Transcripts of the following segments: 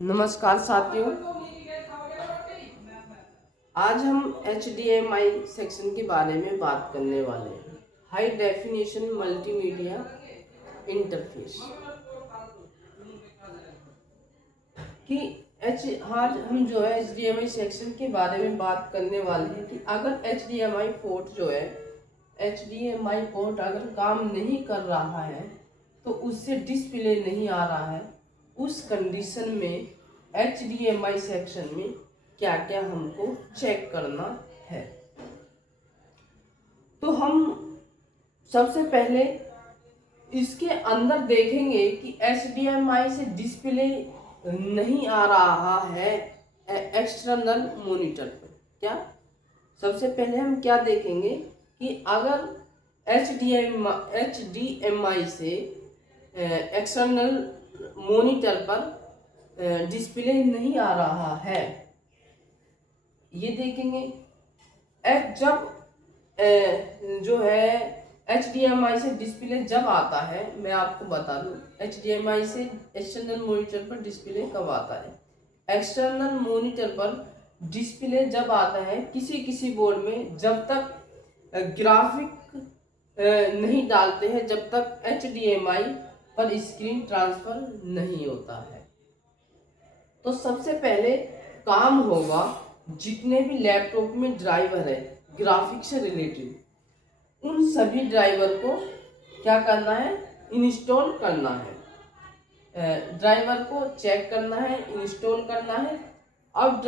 नमस्कार साथियों, आज हम HDMI सेक्शन के बारे में बात करने वाले हैं। हाई डेफिनेशन मल्टीमीडिया इंटरफेस कि आज हम जो है HDMI सेक्शन के बारे में बात करने वाले हैं कि अगर HDMI पोर्ट जो है HDMI पोर्ट अगर काम नहीं कर रहा है तो उससे डिस्प्ले नहीं आ रहा है, उस कंडीशन में HDMI सेक्शन में क्या क्या हमको चेक करना है। तो हम सबसे पहले इसके अंदर देखेंगे कि HDMI से डिस्प्ले नहीं आ रहा है एक्सटर्नल मॉनिटर पर। क्या सबसे पहले हम क्या देखेंगे कि अगर HDMI से एक्सटर्नल मॉनिटर पर डिस्प्ले नहीं आ रहा है, ये देखेंगे। जब जो है HDMI से डिस्प्ले जब आता है, मैं आपको बता दूं HDMI से एक्सटर्नल मॉनिटर पर डिस्प्ले कब आता है। एक्सटर्नल मॉनिटर पर डिस्प्ले जब आता है किसी किसी बोर्ड में, जब तक ग्राफिक नहीं डालते हैं, जब तक HDMI पर स्क्रीन ट्रांसफर नहीं होता है। तो सबसे पहले काम होगा जितने भी लैपटॉप में ड्राइवर है ग्राफिक्स से रिलेटेड, उन सभी ड्राइवर को क्या करना है, इंस्टॉल करना है। ड्राइवर को चेक करना है, इंस्टॉल करना है। अब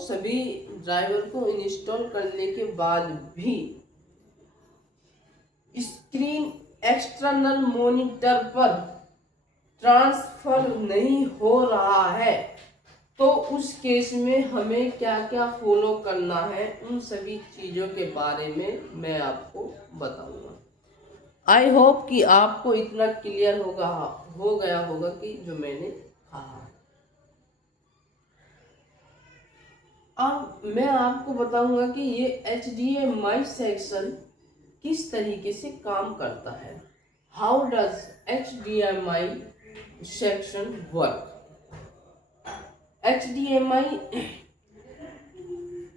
सभी ड्राइवर को इंस्टॉल करने के बाद भी स्क्रीन एक्सटर्नल मॉनिटर पर ट्रांसफर नहीं हो रहा है, तो उस केस में हमें क्या क्या फॉलो करना है, उन सभी चीज़ों के बारे में मैं आपको बताऊंगा। आई होप कि आपको इतना क्लियर हो गया होगा कि जो मैंने कहा। अब मैं आपको बताऊंगा कि ये HDMI सेक्शन किस तरीके से काम करता है। How does HDMI section work. HDMI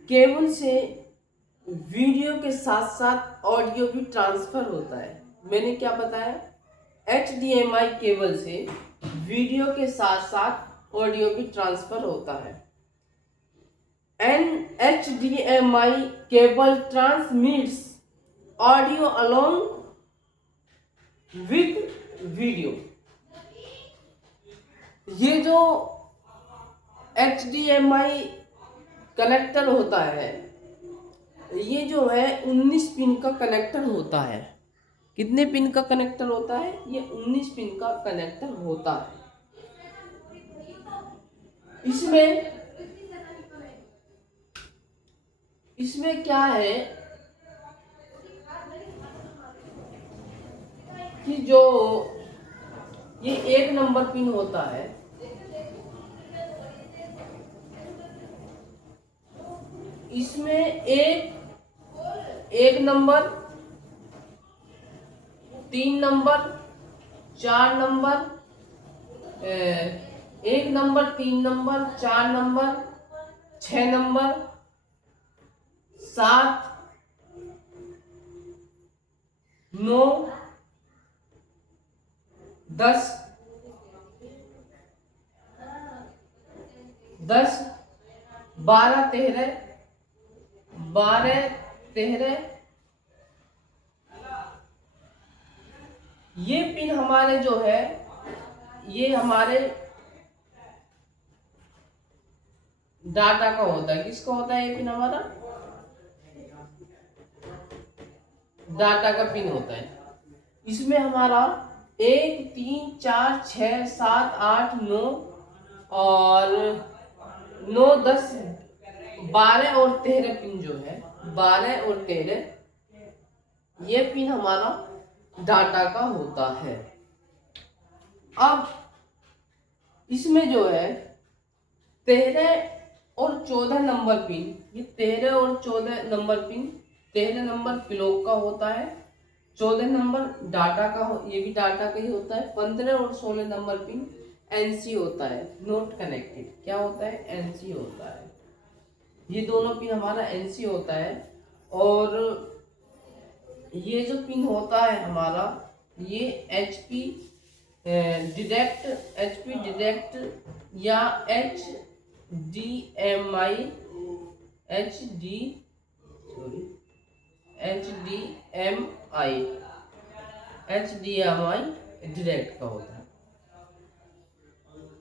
cable से वीडियो के साथ साथ ऑडियो भी ट्रांसफर होता है। मैंने क्या बताया, HDMI केबल से वीडियो के साथ साथ ऑडियो भी ट्रांसफर होता है। And HDMI cable transmits audio along with video. ये जो HDMI कनेक्टर होता है, ये जो है 19 पिन का कनेक्टर होता है। कितने पिन का कनेक्टर होता है, ये 19 पिन का कनेक्टर होता है। इसमें क्या है कि जो ये 1 नंबर पिन होता है, इसमें एक number, 3 number, 4 number, 1 number, 3 number, 4 number, 6 number, 7, 9, 10, 12, 13 ये पिन हमारे जो है, ये हमारे डाटा का होता है। किसका होता है ये पिन, हमारा डाटा का पिन होता है। इसमें हमारा 1, 3, 4, 6, 7, 8, 9 और 9, 10, 12 और 13 पिन जो है, 12 और 13 ये पिन हमारा डाटा का होता है। अब इसमें जो है 13 और 14 नंबर पिन, ये 13 और 14 नंबर पिन, 13 नंबर क्लॉक का होता है, 14 नंबर डाटा का ये भी डाटा का ही होता है। 15 और 16 नंबर पिन एनसी होता है, नॉट कनेक्टेड। क्या होता है? एनसी होता है। ये दोनों पिन हमारा एनसी होता है। और ये जो पिन होता है हमारा, ये एचपी डिरेक्ट या HDMI डिरेक्ट का होता है।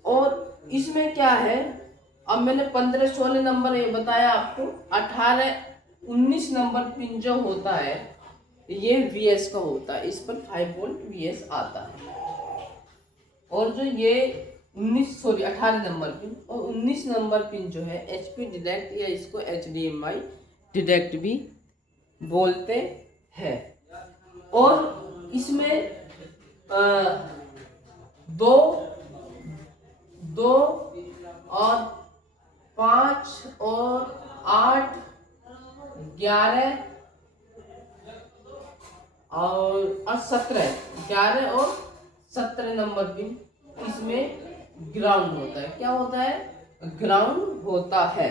और इसमें क्या है, अब मैंने 15-16 नंबर ये बताया आपको, 18-19 नंबर पिन जो होता है ये VS का होता है। इस पर 5 वोल्ट VS आता है। और जो ये 18 नंबर पिन और 19 नंबर पिन जो है HP डिरेक्ट या इसको HDMI डिरेक्ट भी बोलते हैं। और इसमें दो और 5 और 8, 11 और 17, 11 और 17 नंबर पिन इसमें ग्राउंड होता है। क्या होता है? ग्राउंड होता है।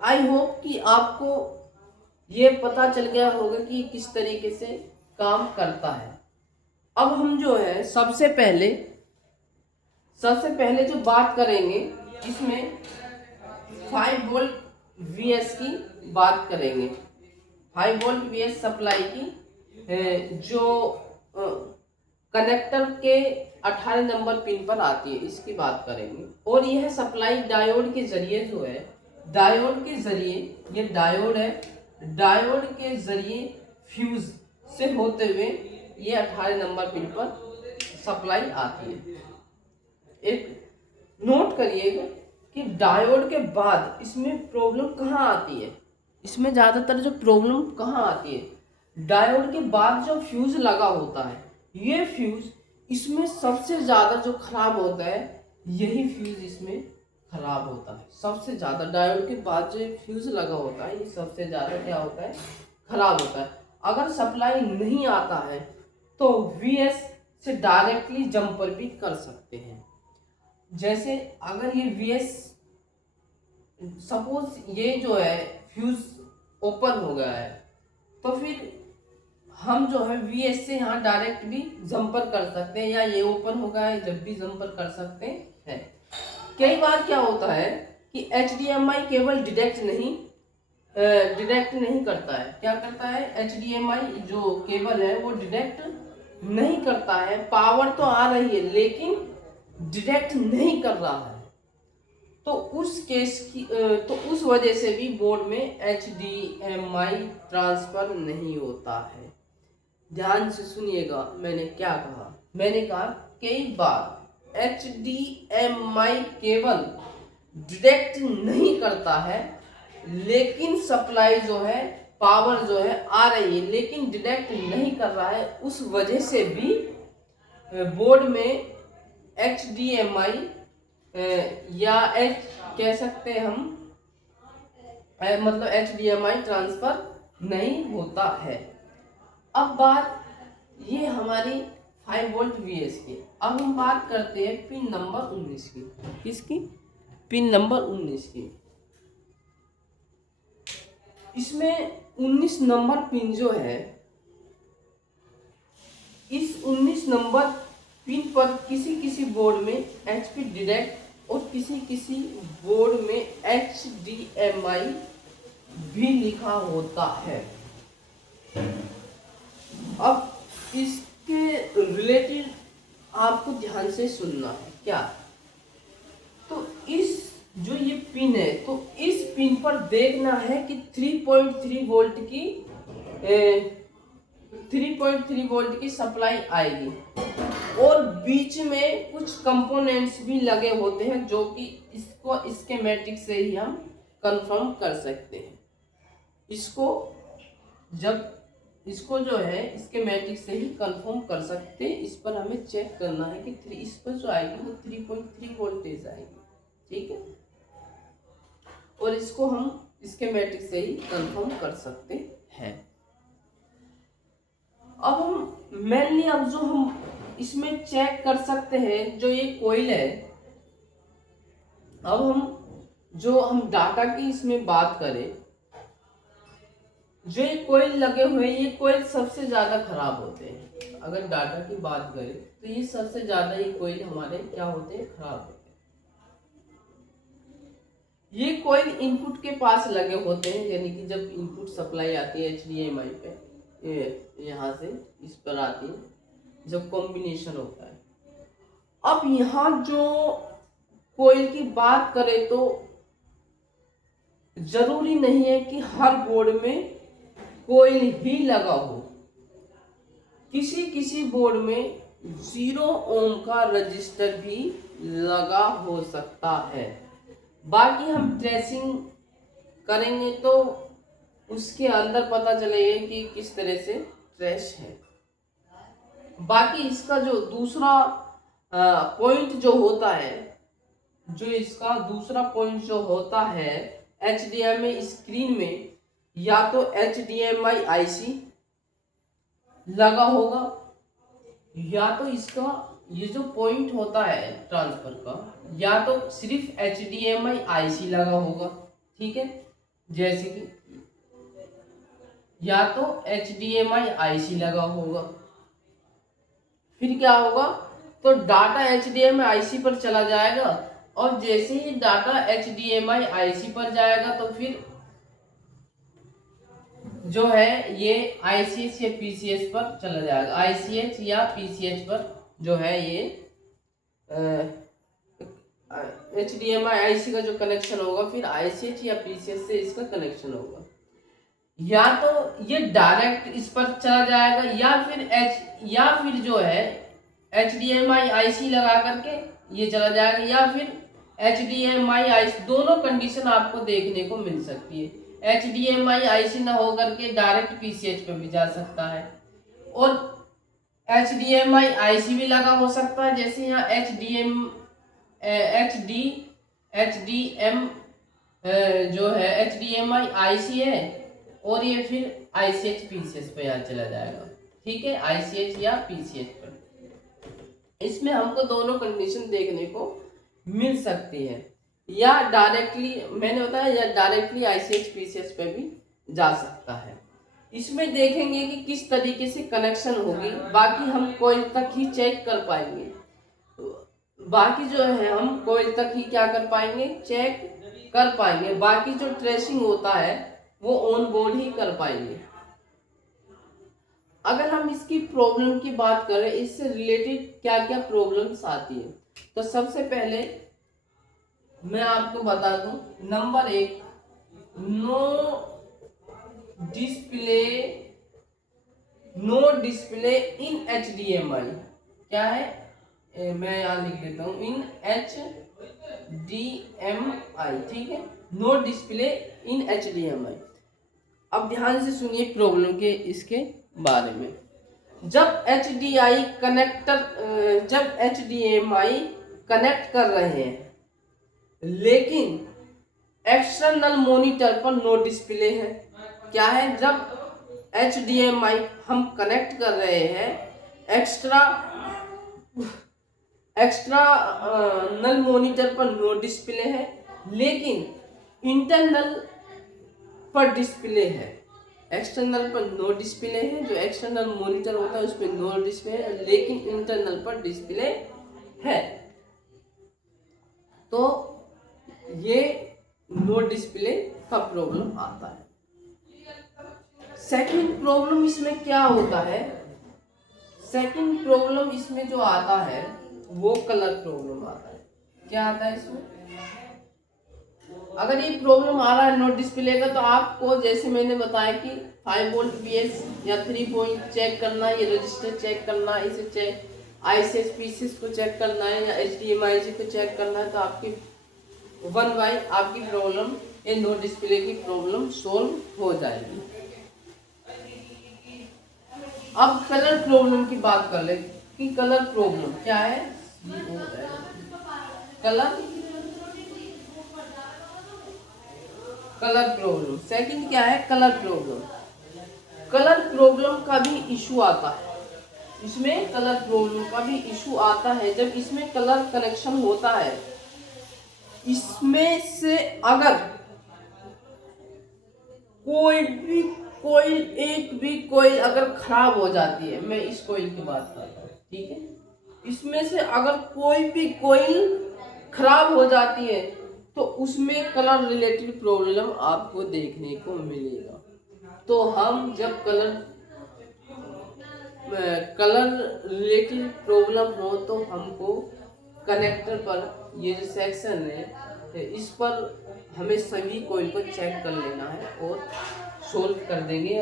आई होप कि आपको ये पता चल गया होगा कि किस तरीके से काम करता है। अब हम जो है सबसे पहले जो बात करेंगे, इसमें 5 वोल्ट VS की बात करेंगे। 5 वोल्ट VS सप्लाई की जो कनेक्टर के 18 नंबर पिन पर आती है, इसकी बात करेंगे। और यह सप्लाई डायोड के जरिए जो है, ये डायोड है, डायोड के जरिए फ्यूज से होते हुए ये 18 नंबर पिन पर सप्लाई आती है। एक नोट करिएगा कि डायोड के बाद इसमें प्रॉब्लम कहाँ आती है, इसमें ज़्यादातर जो प्रॉब्लम कहाँ आती है, डायोड के बाद जो फ्यूज लगा होता है, ये फ्यूज इसमें सबसे ज़्यादा जो खराब होता है, यही फ्यूज इसमें खराब होता है। सबसे ज़्यादा डायोड के बाद जो फ्यूज लगा होता है, ये सबसे ज़्यादा क्या होता है? खराब होता है। अगर सप्लाई नहीं आता है तो VS से डायरेक्टली जंपर भी कर सकते हैं। जैसे अगर ये VS, सपोज ये जो है फ्यूज ओपन हो गया है, तो फिर हम जो है VS से यहाँ डायरेक्ट भी जंपर कर सकते हैं, या ये ओपन हो गया है जब भी जंपर कर सकते हैं। कई बार क्या होता है कि HDMI केवल डिरेक्ट नहीं करता है। क्या करता है? HDMI जो केबल है वो डिरेक्ट नहीं करता है, पावर तो आ रही है लेकिन डिरेक्ट नहीं कर रहा है। तो उस वजह से भी बोर्ड में HDMI ट्रांसफर नहीं होता है। ध्यान से सुनिएगा, मैंने क्या कहा। मैंने कहा कई बार HDMI केबल डिरेक्ट नहीं करता है, लेकिन सप्लाई जो है, पावर जो है आ रही है, लेकिन डिरेक्ट नहीं कर रहा है। उस वजह से भी बोर्ड में HDMI या कह सकते हैं हम, मतलब HDMI ट्रांसफर नहीं होता है। अब बात ये हमारी 5 वोल्ट VS की। अब हम बात करते हैं पिन नंबर 19 की। किसकी? पिन नंबर 19 की। इसमें 19 नंबर पिन जो है, इस 19 नंबर पिन पर किसी बोर्ड में HP डिरेक्ट और किसी बोर्ड में HDMI भी लिखा होता है। अब इसके रिलेटेड आपको ध्यान से सुनना है। क्या? तो इस जो ये पिन है, तो इस पिन पर देखना है कि 3.3 वोल्ट की सप्लाई आएगी। और बीच में कुछ कंपोनेंट्स भी लगे होते हैं जो कि इसको स्कीमेटिक से ही हम कंफर्म कर सकते हैं। इसको जो है स्कीमेटिक से ही कंफर्म कर सकते हैं। इस पर हमें चेक करना है कि इस पर जो आएगी वो 3.3 वोल्टेज आएगी। ठीक है, और इसको हम स्कीमेटिक से ही कंफर्म कर सकते हैं। अब हम मेनली, अब जो हम इसमें चेक कर सकते हैं जो ये कोयल है। अब हम डाटा की इसमें बात करें, जो ये कोयल लगे हुए ये कोयल सबसे ज्यादा खराब होते हैं। अगर डाटा की बात करें तो ये सबसे ज्यादा ये कोयल हमारे क्या होते हैं, खराब होते हैं। ये कोयल इनपुट के पास लगे होते हैं, यानी कि जब इनपुट सप्लाई आती है HDMI पे, यहाँ से इस पर आती है, जब कॉम्बिनेशन होता है। अब यहाँ जो कोयल की बात करें तो जरूरी नहीं है कि हर बोर्ड में कोयल ही लगा हो। किसी किसी बोर्ड में 0 ओम का रजिस्टर भी लगा हो सकता है। बाकी हम ट्रेसिंग करेंगे तो उसके अंदर पता चलेगा कि किस तरह से ट्रेस है। बाकी इसका जो दूसरा पॉइंट जो होता है, HDMI स्क्रीन में या तो HDMI IC लगा होगा, या तो इसका ये जो पॉइंट होता है ट्रांसफर का, या तो सिर्फ HDMI IC लगा होगा। ठीक है, जैसे कि या तो HDMI IC लगा होगा, फिर क्या होगा, तो डाटा HDMI IC पर चला जाएगा, और जैसे ही डाटा HDMI IC पर जाएगा तो फिर जो है ये ICH या PCH पर चला जाएगा। ICH या PCH पर जो है ये HDMI IC का जो कनेक्शन होगा, फिर ICH या PCH से इसका कनेक्शन होगा। या तो ये डायरेक्ट इस पर चला जाएगा, या फिर जो है HDMI IC लगा करके ये चला जाएगा, या फिर HDMI IC, दोनों कंडीशन आपको देखने को मिल सकती है। HDMI IC ना हो करके डायरेक्ट PCH पे भी जा सकता है, और HDMI IC भी लगा हो सकता है, जैसे यहाँ जो है HDMI IC है, और ये फिर ICH PCH पे यहाँ चला जाएगा। ठीक है, ICH या PCH पर, इसमें हमको दोनों कंडीशन देखने को मिल सकती है। या डायरेक्टली मैंने बताया, या डायरेक्टली ICH PCH पे भी जा सकता है। इसमें देखेंगे कि किस तरीके से कनेक्शन होगी। बाकी हम कोयल तक ही चेक कर पाएंगे, बाकी जो है हम कोयल तक ही क्या कर पाएंगे, चेक कर पाएंगे। बाकी जो ट्रेसिंग होता है वो ऑन बोर्ड ही कर पाएंगे। अगर हम इसकी प्रॉब्लम की बात करें, इससे रिलेटेड क्या क्या प्रॉब्लम्स आती है, तो सबसे पहले मैं आपको बता दूं, number 1, no display in HDMI। क्या है, मैं यहाँ लिख देता हूँ, इन HDMI। ठीक है, नो डिस्प्ले इन HDMI। अब ध्यान से सुनिए प्रॉब्लम के इसके बारे में। जब HDMI कनेक्ट कर रहे हैं, लेकिन एक्सटर्नल मॉनिटर पर नो डिस्प्ले है। क्या है, जब HDMI हम कनेक्ट कर रहे हैं, एक्सटर्नल मॉनिटर पर नो डिस्प्ले है, लेकिन इंटरनल पर डिस्प्ले है। एक्सटर्नल पर नो डिस्प्ले है, जो एक्सटर्नल मॉनिटर होता है उस पर नो डिस्प्ले है, लेकिन इंटरनल पर डिस्प्ले है। तो ये नो डिस्प्ले का प्रॉब्लम आता है। सेकंड प्रॉब्लम इसमें क्या होता है, सेकंड प्रॉब्लम इसमें जो आता है वो कलर प्रॉब्लम आता है। क्या आता है इसमें, अगर ये प्रॉब्लम आ रहा है नो डिस्प्ले का, तो आपको जैसे मैंने बताया कि 5 वोल्ट BS या 3 पॉइंट चेक करना है, ये रजिस्टर चेक करना है, इसे चेक ICH PCH को चेक करना है, या HDMI IC को चेक करना है, तो आपकी 1 बाय आपकी प्रॉब्लम, ये नो डिस्प्ले की प्रॉब्लम सोल्व हो जाएगी। अब कलर प्रॉब्लम की बात कर ले कि कलर प्रॉब्लम क्या है, कलर प्रॉब्लम। सेकंड क्या है, कलर प्रॉब्लम। कलर प्रॉब्लम का भी इशू आता है। इसमें कलर प्रॉब्लम का भी इशू आता है। जब इसमें कलर कनेक्शन होता है, इसमें से अगर कोई भी कोयल, एक भी कोयल अगर खराब हो जाती है, मैं इस कोयल की बात करता हूँ, ठीक है, इसमें से अगर कोई भी कोयल खराब हो जाती है तो उसमें कलर रिलेटेड प्रॉब्लम आपको देखने को मिलेगा। तो हम जब कलर रिलेटेड प्रॉब्लम हो तो हमको कनेक्टर पर ये जो सेक्शन है इस पर हमें सभी कोयल को चेक कर लेना है और सोल्व कर देंगे।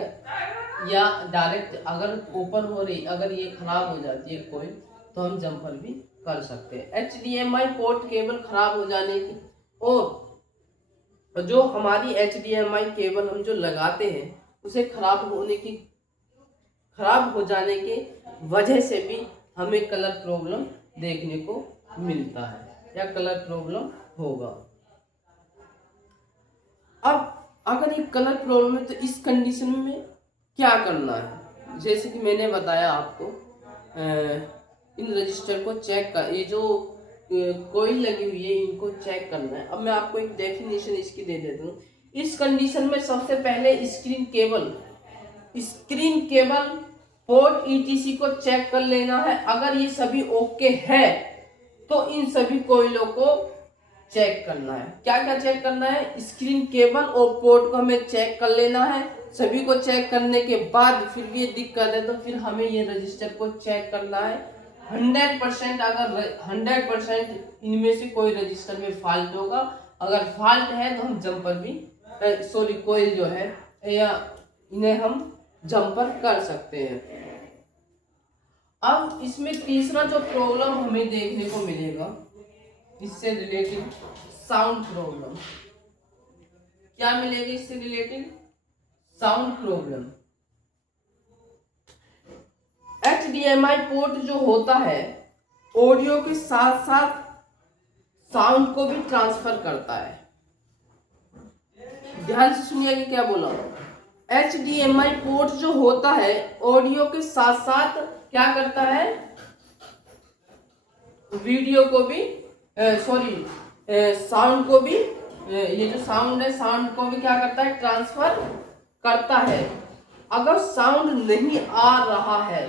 या डायरेक्ट अगर ओपन हो रही, अगर ये खराब हो जाती है कोयल, तो हम जंपर भी कर सकते हैं। HDMI पोर्ट केबल खराब हो जाने की और जो हमारी HDMI केबल हम जो लगाते हैं उसे खराब हो जाने के वजह से भी हमें कलर प्रॉब्लम देखने को मिलता है या कलर प्रॉब्लम होगा। अब अगर एक कलर प्रॉब्लम है तो इस कंडीशन में क्या करना है, जैसे कि मैंने बताया आपको, इन रजिस्टर को चेक कर, ये जो कोयल लगी हुई है इनको चेक करना है। अब मैं आपको एक डेफिनेशन इसकी दे देता हूँ। इस कंडीशन में सबसे पहले स्क्रीन केबल पोर्ट ETC को चेक कर लेना है। अगर ये सभी ओके है तो इन सभी कोयलों को चेक करना है। क्या क्या चेक करना है? स्क्रीन केबल और पोर्ट को हमें चेक कर लेना है। सभी को चेक करने के बाद फिर भी ये दिक्कत है तो फिर हमें ये रजिस्टर को चेक करना है। 100% अगर 100% इनमें से कोई रजिस्टर में फॉल्ट होगा, अगर फॉल्ट है तो हम जंपर भी कोयल जो है या इन्हें हम जंपर कर सकते हैं। अब इसमें तीसरा जो प्रॉब्लम हमें देखने को मिलेगा इससे रिलेटेड साउंड प्रॉब्लम। क्या मिलेगी इससे related? Sound problem. HDMI port जो होता है ऑडियो के साथ साथ साउंड को भी ट्रांसफर करता है। ध्यान से सुनिए क्या बोला। HDMI पोर्ट जो होता है ऑडियो के साथ साथ क्या करता है? वीडियो को भी साउंड को भी, ये जो साउंड है साउंड को भी क्या करता है? ट्रांसफर करता है। अगर साउंड नहीं आ रहा है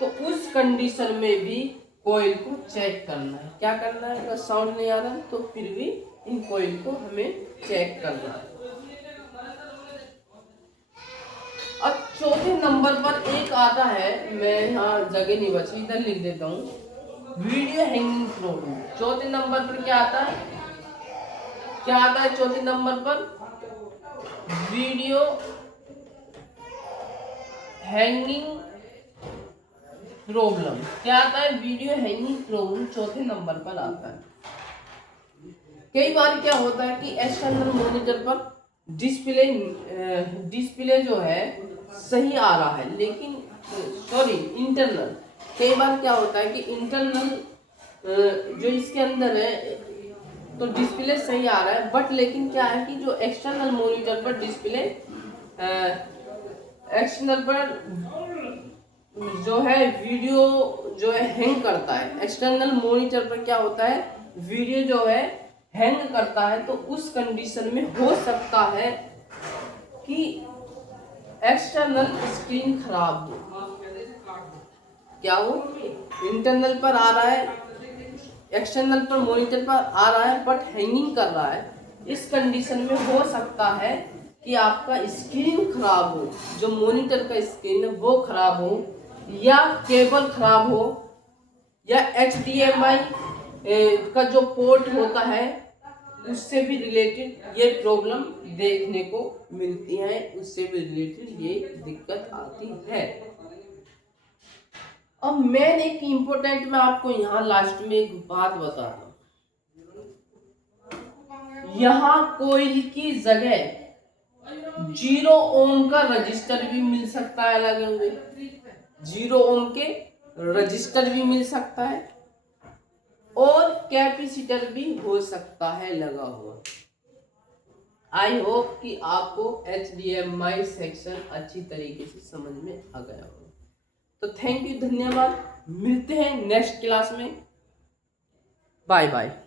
तो उस कंडीशन में भी कोयल को चेक करना है। क्या करना है? अगर साउंड नहीं आ रहा तो फिर भी इन कोयल को हमें चेक करना है। अब चौथे नंबर पर एक आता है, मैं यहाँ जगह नहीं बची, इधर लिख देता हूँ, वीडियो हैंगिंग प्रॉब्लम। चौथे नंबर पर क्या आता है? क्या आता है चौथे नंबर पर? Video hanging problem. क्या आता है? वीडियो हैंगिंग प्रॉब्लम चौथे नंबर पर आता है। कई बार क्या होता है कि एक्सटर्नल मॉनिटर पर डिस्प्ले जो है सही आ रहा है, लेकिन इंटरनल, कई बार क्या होता है कि इंटरनल जो इसके अंदर है तो डिस्प्ले सही आ रहा है, बट लेकिन क्या है कि जो एक्सटर्नल मॉनिटर पर डिस्प्ले एक्सटर्नल पर जो है वीडियो जो है हैंग करता है। एक्सटर्नल मॉनिटर पर क्या होता है? वीडियो जो है हैंग करता है। तो उस कंडीशन में हो सकता है कि एक्सटर्नल स्क्रीन खराब हो। क्या हो? इंटरनल पर आ रहा है, एक्सटर्नल पर मॉनिटर पर आ रहा है बट हैंगिंग कर रहा है। इस कंडीशन में हो सकता है कि आपका स्क्रीन खराब हो, जो मॉनिटर का स्क्रीन है वो खराब हो, या केबल खराब हो, या HDMI का जो पोर्ट होता है उससे भी रिलेटेड ये प्रॉब्लम देखने को मिलती है, उससे भी रिलेटेड ये दिक्कत आती है। अब मेन एक इम्पोर्टेंट मैं आपको यहाँ लास्ट में एक बात बताता हूँ। यहाँ कोयल की जगह 0 ओम का रजिस्टर भी मिल सकता है लगे हुए, 0 ओम के रजिस्टर भी मिल सकता है और कैपेसिटर भी हो सकता है लगा हुआ। आई होप कि आपको HDMI सेक्शन अच्छी तरीके से समझ में आ गया होगा। तो थैंक यू, धन्यवाद। मिलते हैं नेक्स्ट क्लास में। Bye bye.